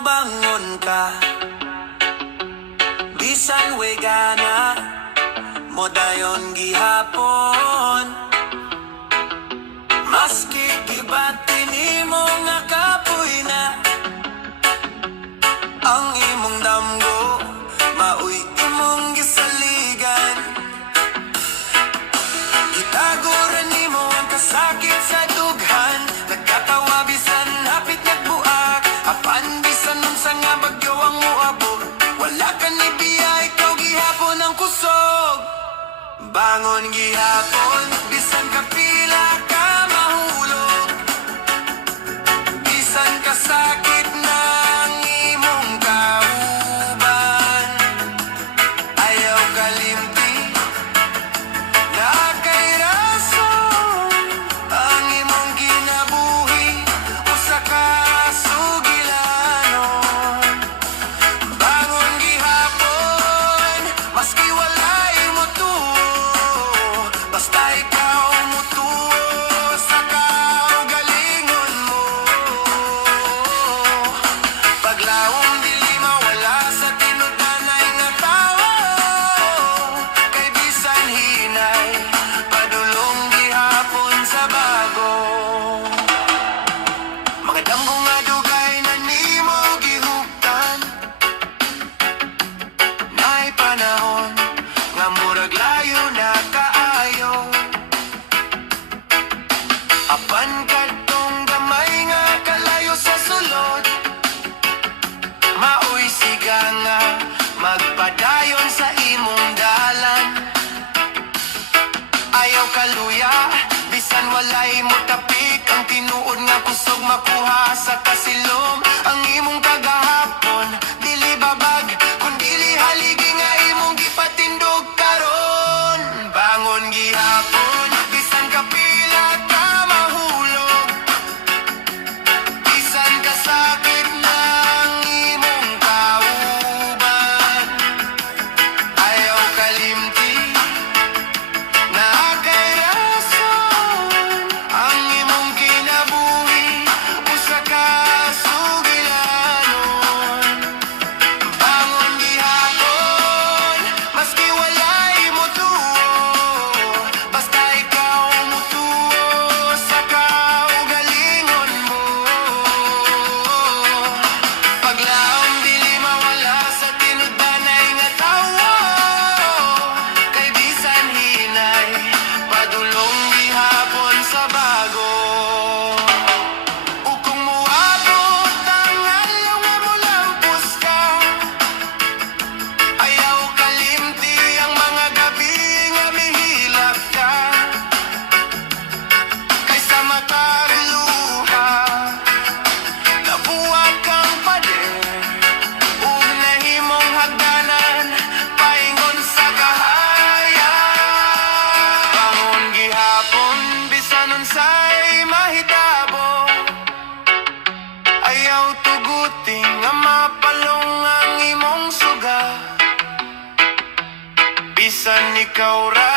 bangon ka, bisan wegana mo dayon gihapon. Maski gibati nimo nga kapoy na ang imong damgo, mauy imong gisaligan. Gitaguran nimo ang kasakit sa dughan, nagkatawa bisan hapit nagbuak, apan bisan unsa nga bagyo ang muabot, wala ka ni biya, ikaw gihapon ang kusog. Bangon gihapon, bisan kapila ka mahulog, bisan kasakit ng imong kauban. Ayaw kalimti na kay rason, ang imong ginabuhi usa ka sugilanon. Bangon gihapon, maski walay mo tuo, basta ikaw mo tuo sa kaugalingon mo. Paglawom dili mawala sa tinud-anay nga tawo, kay bisan hinay padulong gihapon sa bago. Mga damgo nga dugay na nimo gihuptan, nay panahon nga murag layo na kaayo. Apan kadtong gamay nga kalayo sa sulod, maoy siga nga magpadayon sa imong dalan. Ayaw kaluya, bisan walay mo tapik, ang tinuod nga kusog makuha sa kasilom. Ang imong kagahapon, dili babag, kundili haligi nga imong gipatindog karon. Bangon gihapon, bisan kapila ka mahulog, bisan kasakit ng imong kauban. Ayaw kalimti na kay rason, ang imong kinabuhi usa ka sugilanon. Bangon gihapon, maski walay mo tuo, basta ikaw mo tuo sa kaugalingon mo. Paglaom dili mawala sa tinud-anay nga tawo, kay bisan hinay padulong gihapon sa bago. Ug kung moabot ang alyaw nga molampos ka, ayaw kalimti ang mga gabi nga mihilak ka, kaysa makaluha nabuwag kang pader, ug nahimong hagdanan paingon sa kahaya. Bangon gihapon, bisan unsay mahitabo, ayaw tuguting nga mapalong ang imong suga, bisan ikaw ra